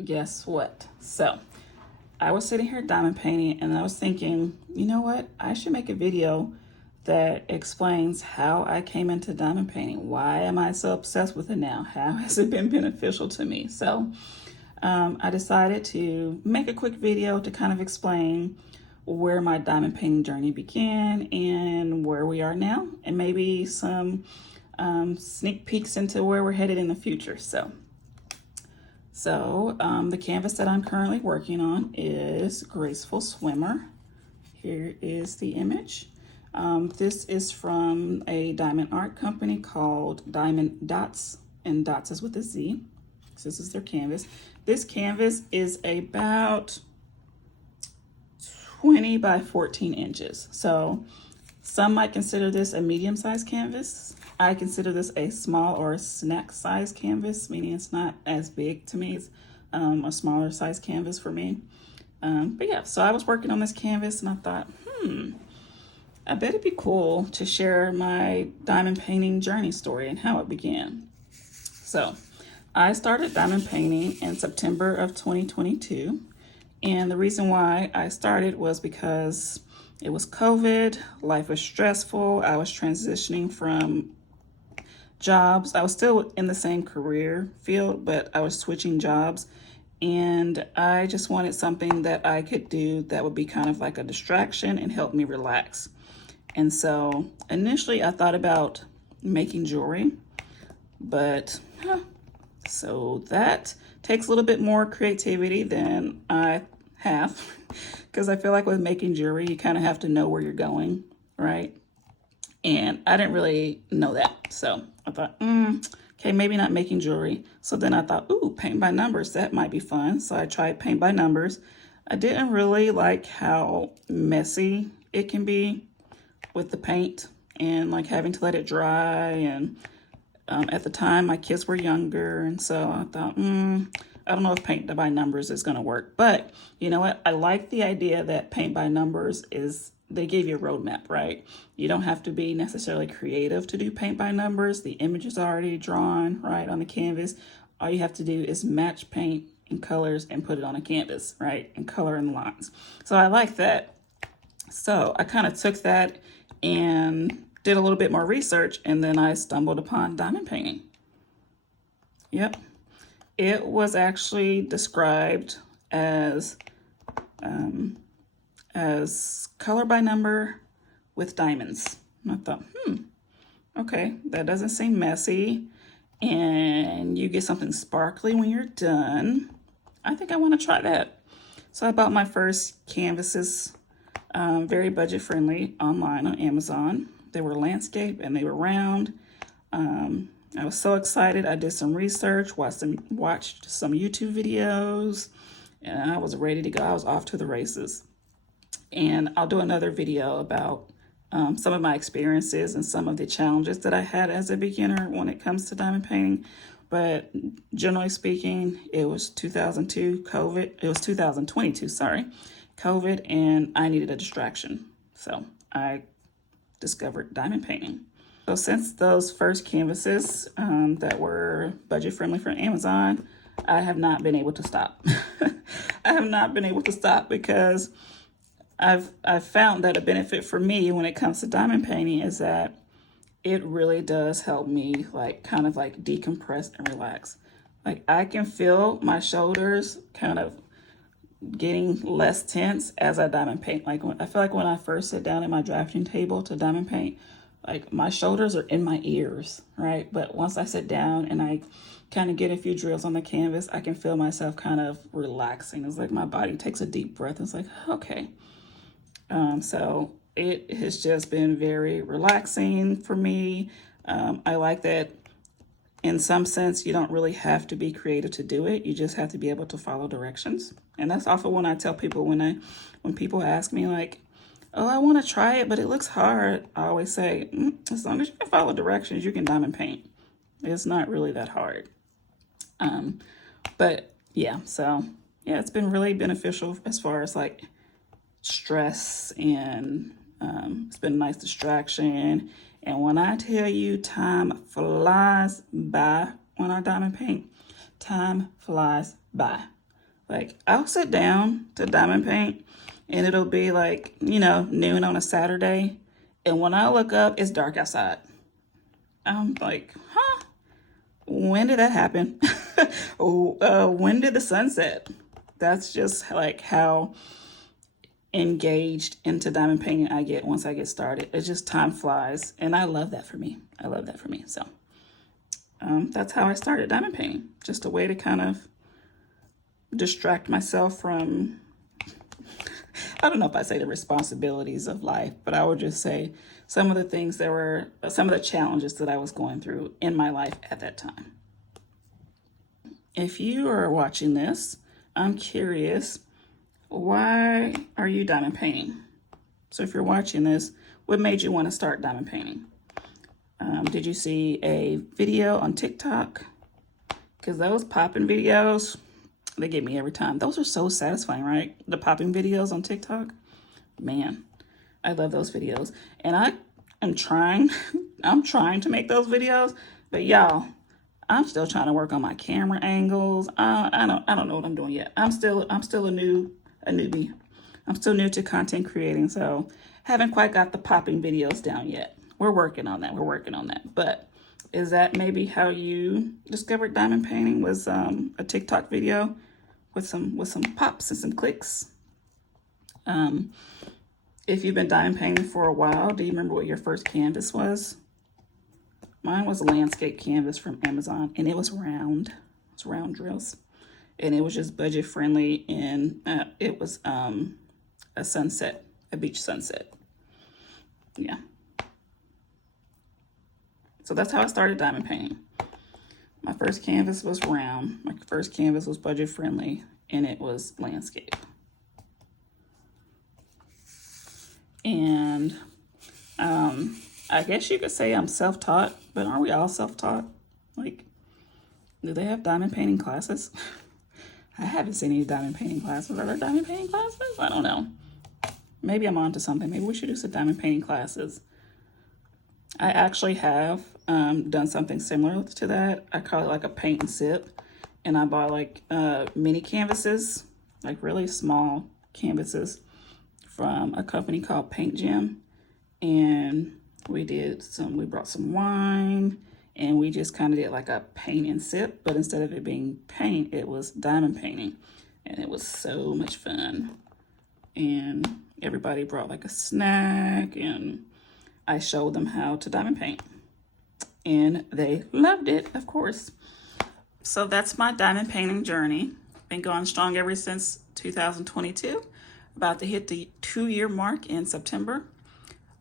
guess what? So I was sitting here diamond painting and I was thinking, you know what? I should make a video that explains how I came into diamond painting. Why am I so obsessed with it now? How has it been beneficial to me? So I decided to make a quick video to kind of explain where my diamond painting journey began and where we are now, and maybe some sneak peeks into where we're headed in the future. So the canvas that I'm currently working on is Graceful Swimmer. Here is the image. This is from a diamond art company called Dotz, and Dotz is with a Z. So this is their canvas. This canvas is about 20 by 14 inches. So some might consider this a medium-sized canvas. I consider this a small or snack-sized canvas, meaning it's not as big to me. It's a smaller size canvas for me. But yeah, so I was working on this canvas and I thought, I bet it'd be cool to share my diamond painting journey story and how it began. So I started diamond painting in September of 2022. And the reason why I started was because it was COVID, life was stressful. I was transitioning from jobs. I was still in the same career field, but I was switching jobs. And I just wanted something that I could do that would be kind of like a distraction and help me relax. And so initially I thought about making jewelry, but so that takes a little bit more creativity than I have, because I feel like with making jewelry, you kind of have to know where you're going, right? And I didn't really know that. So I thought, okay, maybe not making jewelry. So then I thought, ooh, paint by numbers, that might be fun. So I tried paint by numbers. I didn't really like how messy it can be with the paint and like having to let it dry. And at the time, my kids were younger. And so I thought, I don't know if paint by numbers is going to work. But you know what? I like the idea that paint by numbers is, they gave you a roadmap, right? You don't have to be necessarily creative to do paint by numbers. The image is already drawn, right, on the canvas. All you have to do is match paint and colors and put it on a canvas, right? And color in the lines. So I like that. So I kind of took that and did a little bit more research, and then I stumbled upon diamond painting. Yep. It was actually described as color by number with diamonds. And I thought, okay, that doesn't seem messy, and you get something sparkly when you're done. I think I want to try that. So I bought my first canvases, very budget friendly, online on Amazon. They were landscape and they were round. I was so excited. I did some research, watched some YouTube videos, and I was ready to go. I was off to the races. And I'll do another video about some of my experiences and some of the challenges that I had as a beginner when it comes to diamond painting. But generally speaking, it was 2022, sorry, COVID, and I needed a distraction. So I discovered diamond painting. So since those first canvases that were budget friendly from Amazon, I have not been able to stop. I have not been able to stop because I've found that a benefit for me when it comes to diamond painting is that it really does help me kind of decompress and relax. Like I can feel my shoulders kind of getting less tense as I diamond paint. I feel like when I first sit down at my drafting table to diamond paint, like my shoulders are in my ears, right? But once I sit down and I kind of get a few drills on the canvas, I can feel myself kind of relaxing. It's like my body takes a deep breath. It's like, okay. So it has just been very relaxing for me. I like that in some sense, you don't really have to be creative to do it. You just have to be able to follow directions. And that's often when I tell people, when people ask me like, oh, I want to try it, but it looks hard. I always say, as long as you can follow directions, you can diamond paint. It's not really that hard. But yeah, so yeah, it's been really beneficial as far as like stress, and it's been a nice distraction. And when I tell you time flies by when I diamond paint, time flies by. Like, I'll sit down to diamond paint and it'll be like, noon on a Saturday. And when I look up, it's dark outside. I'm like, huh? When did that happen? When did the sun set? That's just like how engaged into diamond painting I get once I get started. It's just time flies. And I love that for me. I love that for me. So that's how I started diamond painting. Just a way to kind of distract myself from, I don't know if I say the responsibilities of life, but I would just say some of the things that were, some of the challenges that I was going through in my life at that time. If you are watching this, I'm curious, why are you diamond painting? So if you're watching this, what made you want to start diamond painting? Did you see a video on TikTok? Because those popping videos, they get me every time. Those are so satisfying, right? The popping videos on TikTok. Man, I love those videos. And I am trying, I'm trying to make those videos, but y'all, I'm still trying to work on my camera angles. I don't know what I'm doing yet. I'm still a newbie. I'm still new to content creating, so haven't quite got the popping videos down yet. We're working on that. We're working on that. But is that maybe how you discovered diamond painting? Was a TikTok video with some pops and some clicks? If you've been diamond painting for a while, do you remember what your first canvas was? Mine was a landscape canvas from Amazon, and it was round. It's round drills. And it was just budget friendly, and it was a sunset, a beach sunset. Yeah. So that's how I started diamond painting. My first canvas was round. My first canvas was budget friendly, and it was landscape. And I guess you could say I'm self-taught, but aren't we all self-taught? Like, do they have diamond painting classes? I haven't seen any diamond painting classes. Are there diamond painting classes? I don't know. Maybe I'm onto something. Maybe we should do some diamond painting classes. I actually have done something similar to that. I call it like a paint and sip. And I bought like mini canvases, like really small canvases from a company called Paint Gym. And we brought some wine, and we just kind of did like a paint and sip, but instead of it being paint, it was diamond painting. And it was so much fun. And everybody brought like a snack, and I showed them how to diamond paint. And they loved it, of course. So that's my diamond painting journey. Been going strong ever since 2022. About to hit the 2-year mark in September.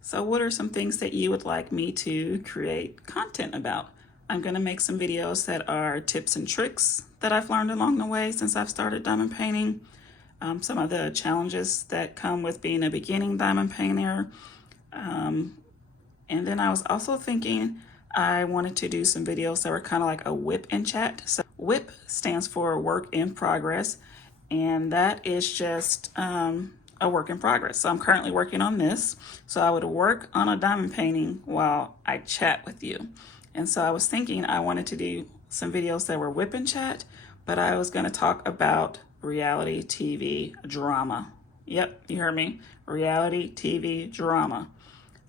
So what are some things that you would like me to create content about? I'm going to make some videos that are tips and tricks that I've learned along the way since I've started diamond painting. Some of the challenges that come with being a beginning diamond painter. And then I was also thinking I wanted to do some videos that were kind of like a whip and chat. So whip stands for work in progress, and that is just a work in progress. So I'm currently working on this. So I would work on a diamond painting while I chat with you. And so I was thinking I wanted to do some videos that were whip and chat, but I was going to talk about reality TV drama. Yep, you heard me. Reality TV drama.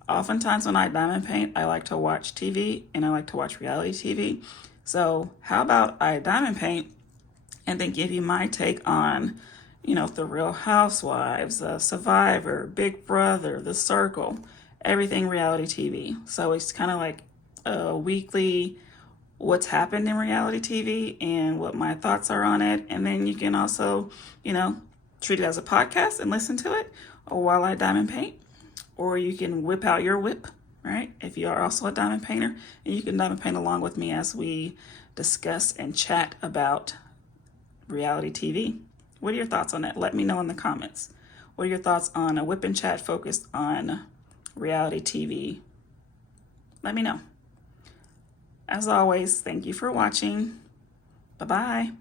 Oftentimes when I diamond paint, I like to watch TV and I like to watch reality TV. So how about I diamond paint and then give you my take on, The Real Housewives, Survivor, Big Brother, The Circle, everything reality TV. So it's kind of like a weekly what's happened in reality TV and what my thoughts are on it. And then you can also, treat it as a podcast and listen to it while I diamond paint. Or you can whip out your whip, right? If you are also a diamond painter, and you can diamond paint along with me as we discuss and chat about reality TV. What are your thoughts on that? Let me know in the comments. What are your thoughts on a whip and chat focused on reality TV? Let me know. As always, thank you for watching. Bye-bye.